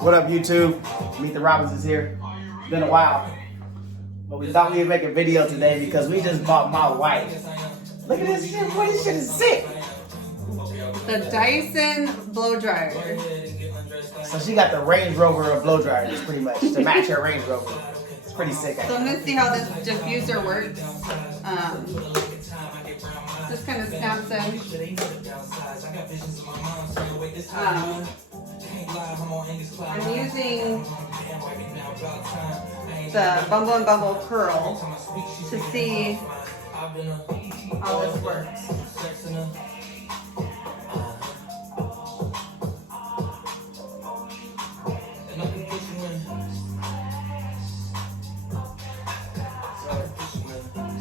What up, YouTube? Meet the Robinsons here. It's been a while, but we thought we'd make a video today because we just bought my wife. Look at this shit, boy, this shit is sick. The Dyson blow dryer. So she got the Range Rover of blow dryers, pretty much, to match her Range Rover. It's pretty sick, So I'm gonna see how this diffuser works. This kind of snaps in. I'm using the Bumble and Bumble Curl to see how this works.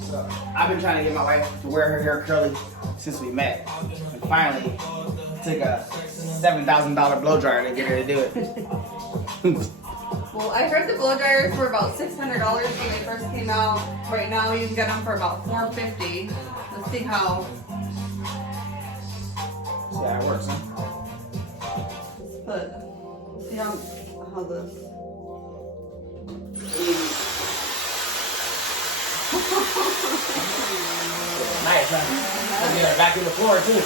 So I've been trying to get my wife to wear her hair curly since we met. And finally, took a $7,000 blow dryer to get her to do it. Well, I heard the blow dryers were about $600 when they first came out. Right now, you can get them for about $450. Let's see how. See how it works, huh? But see how this. Nice, huh? I'll get her back in the floor, too.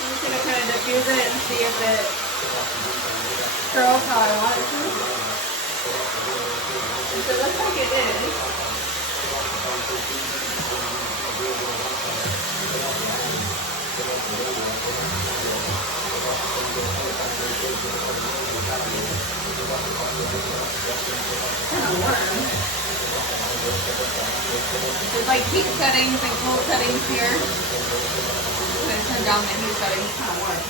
I'm just gonna kind of diffuse it and see if it curls how I want it to. If it looks like it is. Kind of warm. There's like heat settings and cold settings here. I'm gonna turn down the heat settings. Kind of warm.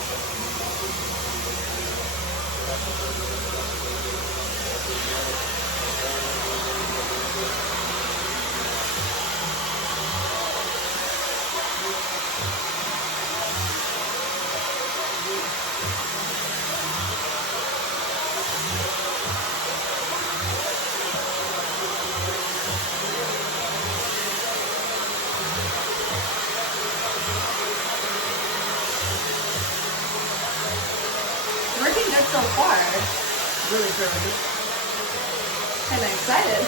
Working good so far. Really good. Kind of excited.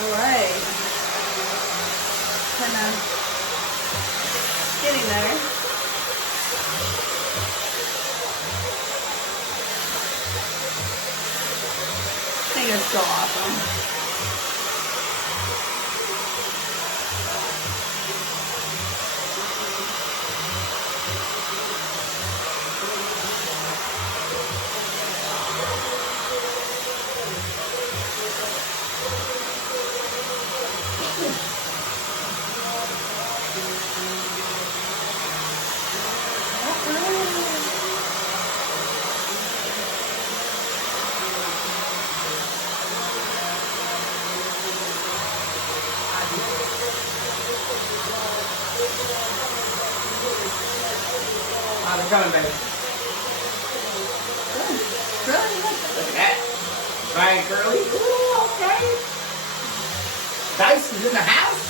Alright. Kind of getting there. I think it's so awesome. How's it going, baby? Good. Really good. Look at that. Dry and curly. Ooh, okay. Dyson's in the house.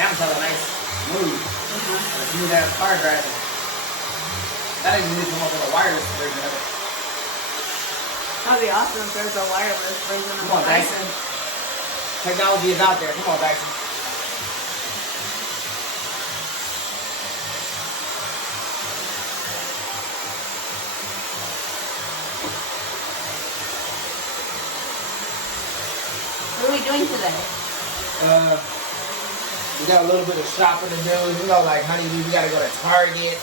Sounds hella nice. Smooth. Smooth ass car driving. That even needs to come up with a wireless version of it. That'd be awesome if there's a wireless version of Come on, Dyson. Technology is out there. Come on, Dyson. What are we doing today? We got a little bit of shopping to do. You know, like, honey, we gotta go to Target,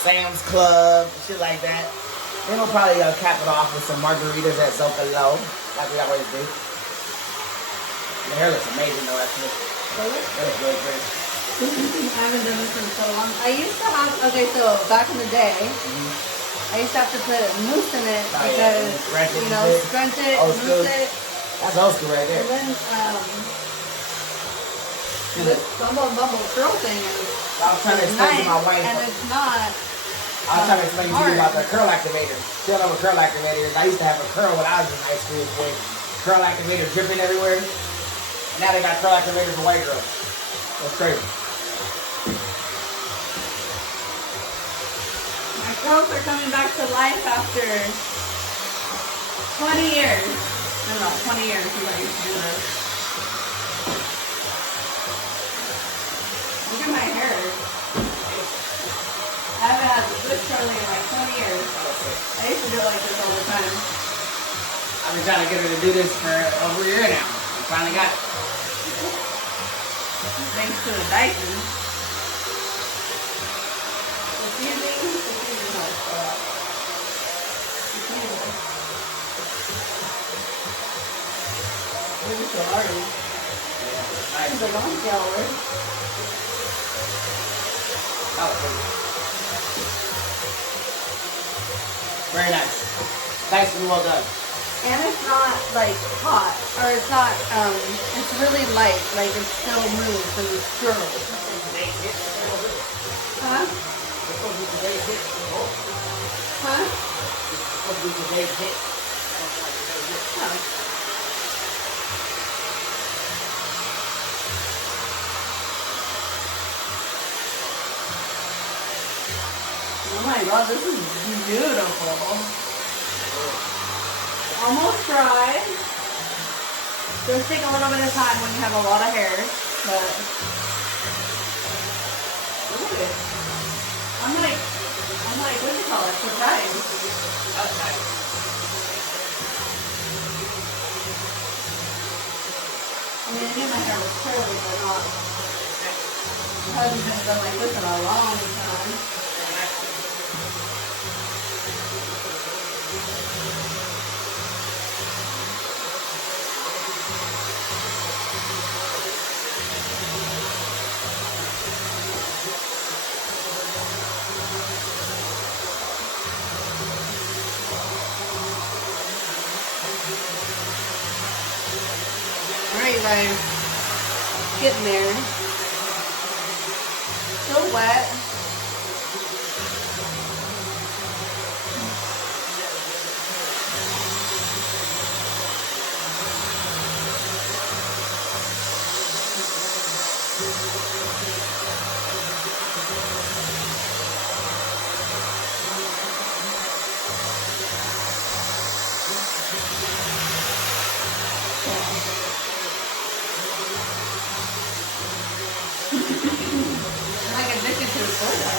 Sam's Club, shit like that. Then we'll probably cap it off with some margaritas at Zocalo, like we always do. The hair looks amazing though, actually. Really? That looks really pretty. I haven't done this in so long. I used to have, okay, so back in the day, I used to have to put mousse in it because, you know, scrunch it, mousse it. That's old school right there. And then, this bumble curl thing is I was trying to explain to my wife. And it's not. I was trying to explain to you about the curl activator. Still have a curl activator. I used to have a curl when I was in high school with curl activator dripping everywhere. And now they got curl activator for white girls. That's crazy. My curls are coming back to life after 20 years. I don't know, 20 years since I used to do this. Look at my hair. I haven't had this curly in like 20 years. I used to do it like this all the time. I've been trying to get her to do this for over a year now. We finally got it. Thanks to the DYSON. Nice. Very nice. Nice and well done. And it's not like hot, or it's not, it's really light, like it still moves and it's curls. Huh? Huh? Oh. Oh my god, this is beautiful. Almost dry. Does take a little bit of time when you have a lot of hair, but look at it. I'm like, what do you call it? Surprised. I mean, I knew my hair was curly, but not. It hasn't been done like this in a long time. Alright guys, getting there. Still wet. I'm like addicted to the soda.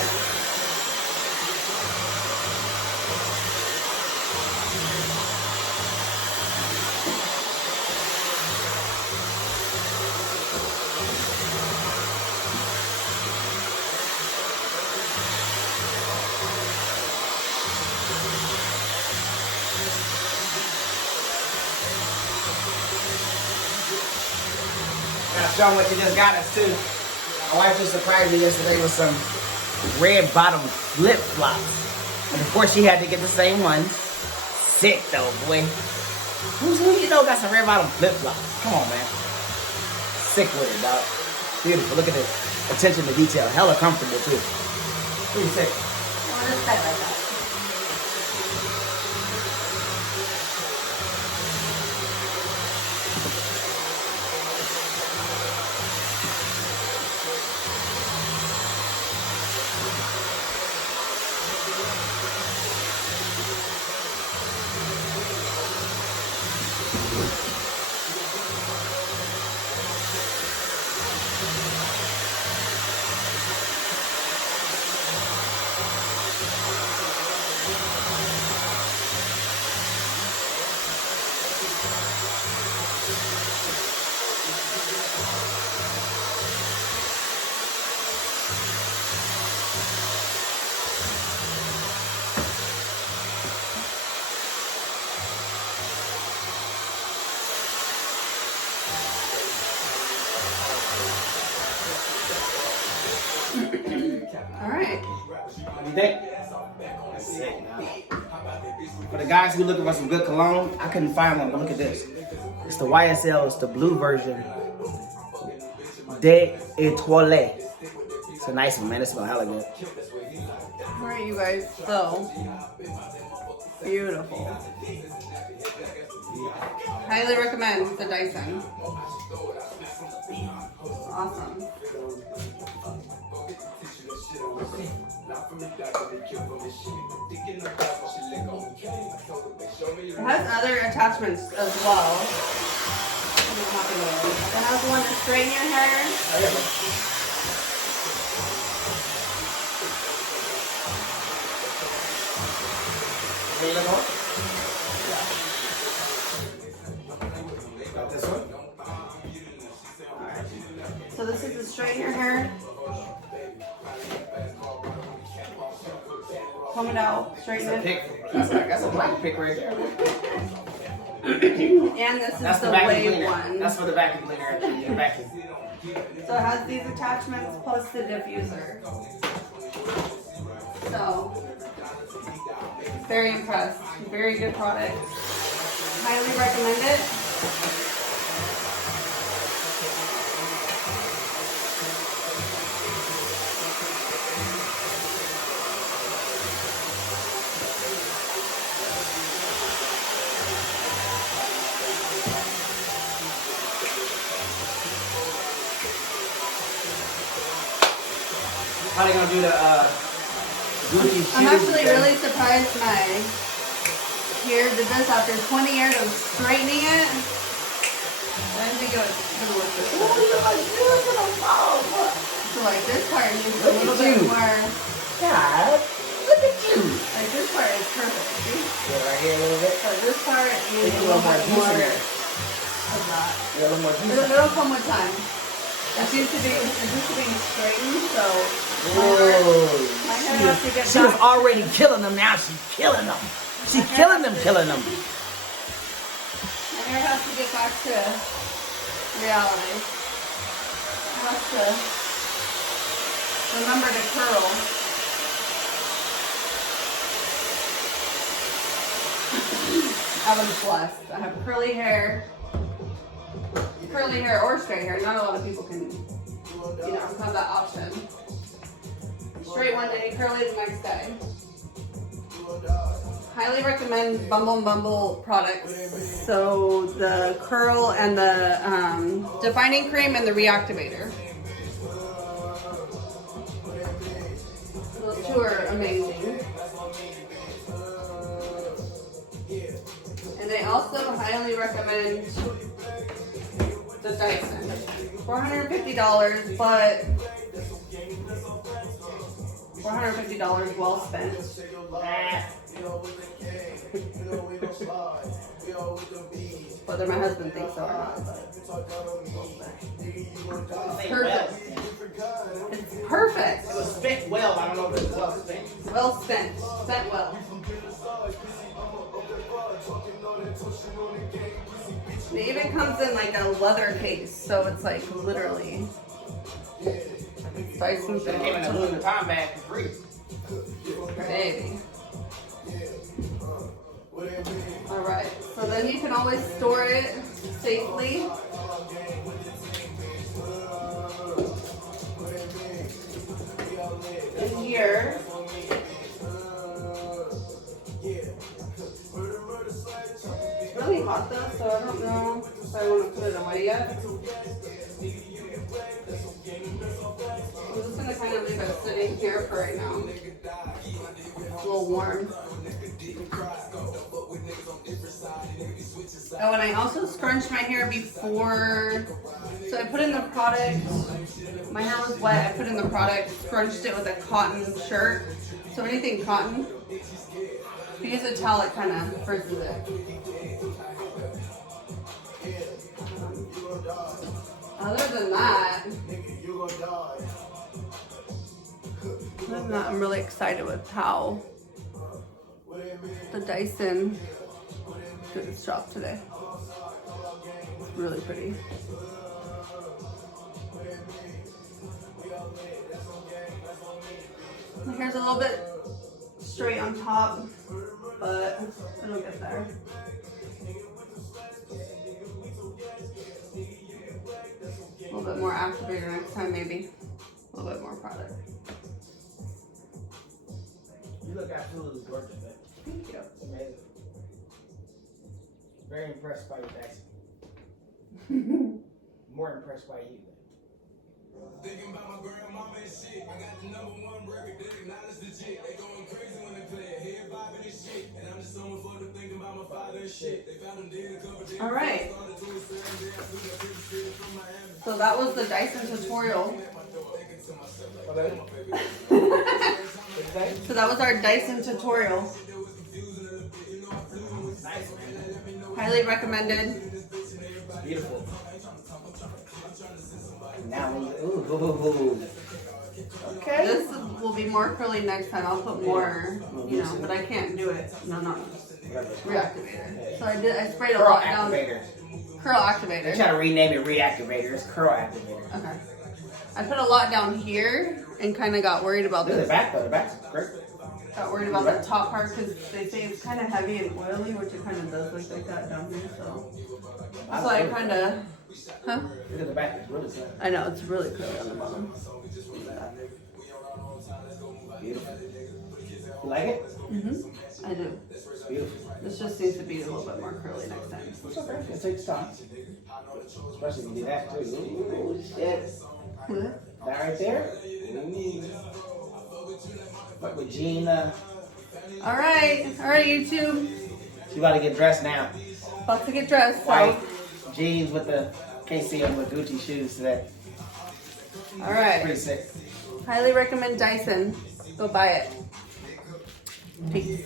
Gotta show them what you just got us too. My wife just surprised me yesterday with some red bottom flip flops. And of course she had to get the same ones. Sick though, boy. Who you know got some red bottom flip flops? Come on, man. Sick with it, dog. Beautiful. Look at this. Attention to detail. Hella comfortable too. Pretty sick. I want to stay like that. All right. What do you think? That's sick, man. For the guys who looking for some good cologne, I couldn't find one, but look at this. It's the YSL, it's the blue version. De Etoile. It's a nice one, man. It smells hella good. All right, you guys. So beautiful. Highly recommend the Dyson. Awesome. It has other attachments as well. It has one to straighten your hair. Got this one? Alright. So this is to straighten your hair. Comb it out, straighten it. That's a black pick right there. And this is the wave one. That's for the vacuum cleaner. The vacuum. So it has these attachments plus the diffuser. So, very impressed. Very good product. Highly recommend it. How they gonna do the Gucci shoes? I'm actually really surprised my hair did this after 20 years of straightening it. I didn't think it was gonna work this way. So like this part needs a little bit more. God, look at you. Like this part is perfect. See? Yeah, right here a little bit. So this part needs a little bit more of that. Yeah, a little more juice. It'll come with time. It used to be straightened, so my hair has to get She was already killing them, now she's killing them. She's killing them. My hair has to get back to reality. It has to remember to curl. I'm blessed. I have curly hair or straight hair. Not a lot of people can, have that option. Straight one day, curly the next day. Highly recommend Bumble & Bumble products. So the curl and the defining cream and the reactivator. Those two are amazing. And I also highly recommend the Dyson. $450, but $450 well spent. Whether my husband thinks so or not, but perfect. It's perfect. It was spent well. I don't know if it was well spent. Well spent. Spent well. It even comes in like a leather case, so it's like literally Dyson. It came in a Louis Vuitton bag for free. Baby. Alright, so then you can always store it safely. In here. It's really hot though, so I don't know if I want to put it away yet. I'm just going to kind of leave it sitting here for right now. It's a little warm. Oh, and I also scrunched my hair before. So I put in the product. My hair was wet. I put in the product, scrunched it with a cotton shirt. So anything cotton. If you use a towel, it kind of frizzes it. Other than that, I'm really excited with how the Dyson did its job today. It's really pretty. My hair's a little bit straight on top, but it'll get there. A little bit more activator next time, maybe. A little bit more product. You look absolutely gorgeous, man. Thank you. It's amazing. Very impressed by you, Dyson. More impressed by you. Thinking about my grandmama and shit. I got the #1 record that acknowledge the chick. They going crazy when they play it. Head bobbing and shit. And I'm just someone for them thinking about my father and shit. They found him dead a couple days. All right. So that was the Dyson tutorial. So that was our Dyson tutorial. Nice, man. Highly recommended. Beautiful. Now, ooh. Okay. This will be more curly next time. I'll put more, you know, but I can't do it. No. Reactivator. So I sprayed a Curl lot down. activator. Curl They're activator. trying to rename it reactivator. It's curl activator. Okay. I put a lot down here and kind of got worried about Look at the this. back though. The back's great. Got worried about that top part because they say it's kind of heavy and oily, which it kind of does look like that down here. So I kind of, huh? Look at the back. It's really good. I know it's really curly on the bottom. Beautiful. You like it? I do. It's beautiful. This just needs to be a little bit more curly next time. It's okay. It takes time. Especially if you do that too. Ooh, shit. That right there? Ooh. Fuck with Gina. All right, YouTube. She about to get dressed now. About to get dressed. White So. jeans with the, can't see them with Gucci shoes today. All right. Pretty sick. Highly recommend Dyson. Go buy it. Peace.